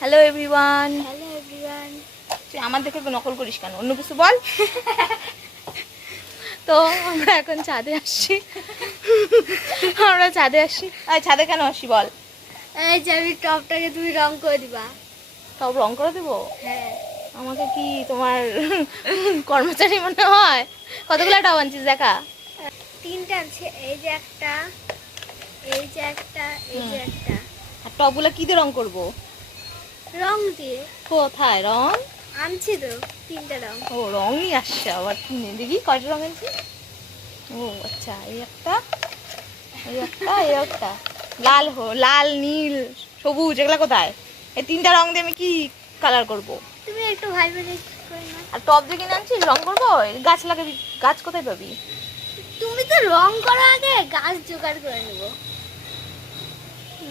Hello everyone. Hello everyone. তুই আমার দেখে নকল করিস কেন? অন্য কিছু বল। তো আমরা এখন ছাদে আসছি। ছাদে কেন আসি বল? এই যে আমি টপটাকে তুমি রং করে দিবা। সব রং করে দেবো? হ্যাঁ। আমাকে কি তোমার কর্মচারী মনে হয়? কতগুলো টব আনছিস দেখা? 3টা আছে, এই যে একটা, এই যে একটা, এই যে একটা। আর টবগুলো কি দিয়ে রং করবো? রং দিয়ে। কোথায় রং? আনছি তো 3টা রং। ও রং নিয়ে আসছে আবার। দেখি কয়টা রং আনছি। ও আচ্ছা, এই একটা, এই একটা, এই একটা। লাল, নীল, সবুজ, এগুলা কোথায়? এই 3টা রং দিয়ে আমি কি কালার করবো? তুমি একটু ভাইবে করে না। আর টব দিয়ে কিনে আনছিস রং করবো? গাছ লাগাবি, গাছ কোথায় পাবি? তুমি তো রং করো আগে, গাছ জোগাড় করে নেব।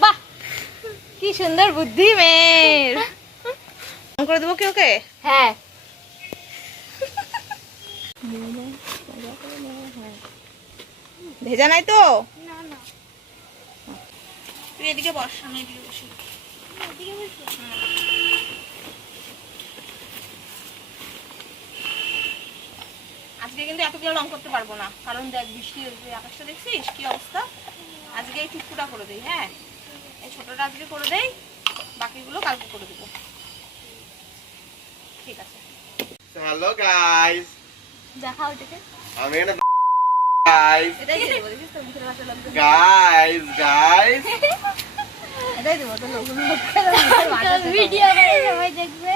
বাহ, কি সুন্দর বুদ্ধি মেয়ের। রং করে দেবো কি ওকে? হ্যাঁ। ভেজা নাই তো? না না, তুই এদিকে বস, আমি এদিকে বসি। এদিকে বসো। আজকে কিন্তু এতগুলো রং করতে পারবো না, কারণ দেখ বৃষ্টি হচ্ছে, আকাশটা দেখছিস কি অবস্থা। আজকে এই টুকটুটা করে দেই। হ্যাঁ, এই ছোটটা আজকে করে দেই, বাকিগুলো কালকে করে দেবো। ঠিক আছে। হ্যালো গাইস, দেখাও এটাকে। আমি এখানে গাইস এটাই দিয়ে দেবো, দেখিস তো মুখের ভাষা লাগবে। গাইস এটাই দেবো তো লোকগুলো ভিডিও করে সবাই দেখবে।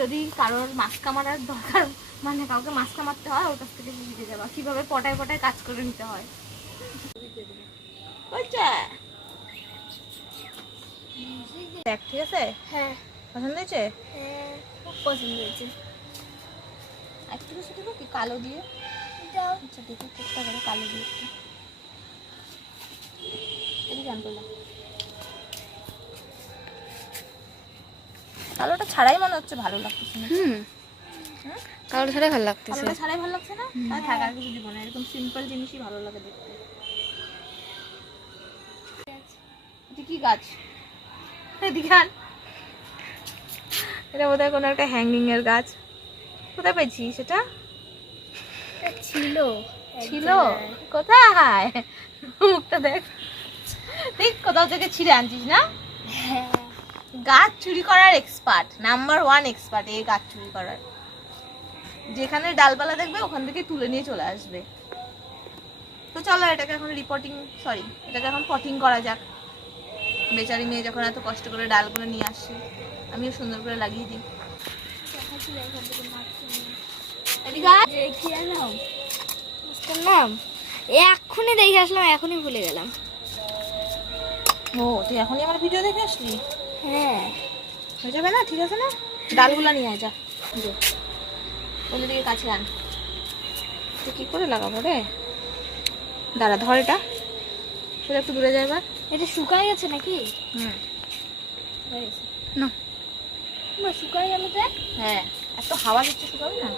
যদি কারোর মাস্কা মারার দরকার, মানে কাউকে মাস্কা মারতে হয়, ওর কাছ থেকে শিখে যাবা কিভাবে পটায় পটায় কাজ করে নিতে হয়। দেখ, ঠিক আছে? হ্যাঁ পছন্দ হয়েছে? হ্যাঁ, খুব পছন্দ হয়েছে। একটু কিছু দেবো কি কালো দিয়ে? দাও। আচ্ছা দেখো চেষ্টা করে কালো দিয়ে একটু। এদিকে আন তোলা। কালোটা ছাড়াই মনে হচ্ছে ভালো লাগতেছে না? কালো ছাড়া ভালো লাগতেছে। কালোটা ছাড়াই ভালো লাগছে না? তাই থাক, আর কিছু দিব না, এরকম সিম্পল জিনিসই ভালো লাগে দেখতে। এটা কি গাছ? এদিকে আন। এটা বোধহয় কোনো একটা হ্যাঙ্গিং এর গাছ। কোথায় পেয়েছিস সেটা? ছিল ছিল কোথায়? মুখটা দেখ, দেখ কোথাও থেকে ছিঁড়ে আনছিস না? হ্যাঁ। গাছ চুরি করার এক্সপার্ট, নাম্বার 1 এক্সপার্ট এই গাছ চুরি করার। যেখানে ডালপালা দেখবে ওখান থেকে তুলে নিয়ে চলে আসবে। তো চলো এটাকে এখন এটাকে এখন পটিং করা যাক। বেচারি মেয়ে যখন এত কষ্ট করে ডালগুলো নিয়ে আসছে, আমিও সুন্দর করে লাগিয়ে দিই। নাম এক্ষুনি দেখে আসলাম, এখনই ভুলে গেলাম। ও তুই এখনই আমার ভিডিও দেখে আসলি? হ্যাঁ। হয়ে যাবে না? ঠিক আছে না? ডালগুলো নিয়ে আয় যা। ওদের দিকে কাছে আন। তুই কি করে লাগাবো রে? দাঁড়া, ধর এটা, সেটা একটু দূরে যায় এবার। এটা শুকায় গেছে নাকি? না শুকায় গেল তো। হ্যাঁ, এত হাওয়া দিচ্ছে, শুকাবে না?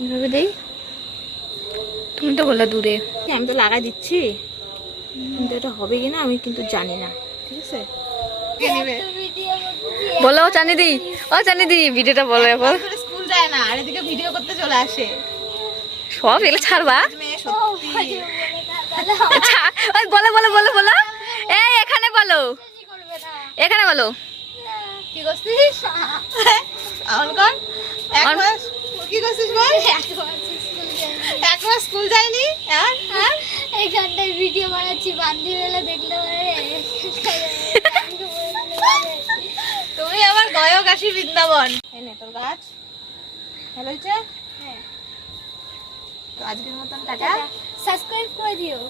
এইভাবে দেই। তুমি তো বললা দূরে। আমি তো লাগাই দিচ্ছি, কিন্তু এটা হবে কিনা আমি কিন্তু জানি না। ঠিক আছে, বলো চাঁদিদি, ও চাঁদিদি ভিডিওটা বলো এখন। স্কুল যায় না আর এদিকে ভিডিও করতে চলে আসে। সব এগুলো ছাড়বা। মেয়ে সত্যি। বলো বলো বলো বলো, এই এখানে বলো, এখানে বলো। কি করছিস? অন কর। এক মাস কি করছিস বল? এক মাস স্কুল যায়নি আর এইখানটায় ভিডিও বানাচ্ছি, বান্ধবীরা দেখলে তুমি আমার গয়ক আসি বৃন্দাবন। এনে তোর গাছ ভালো হয়েছে। হ্যাঁ, তো আজকের মতন টাটা। সাবস্ক্রাইব করে দিও।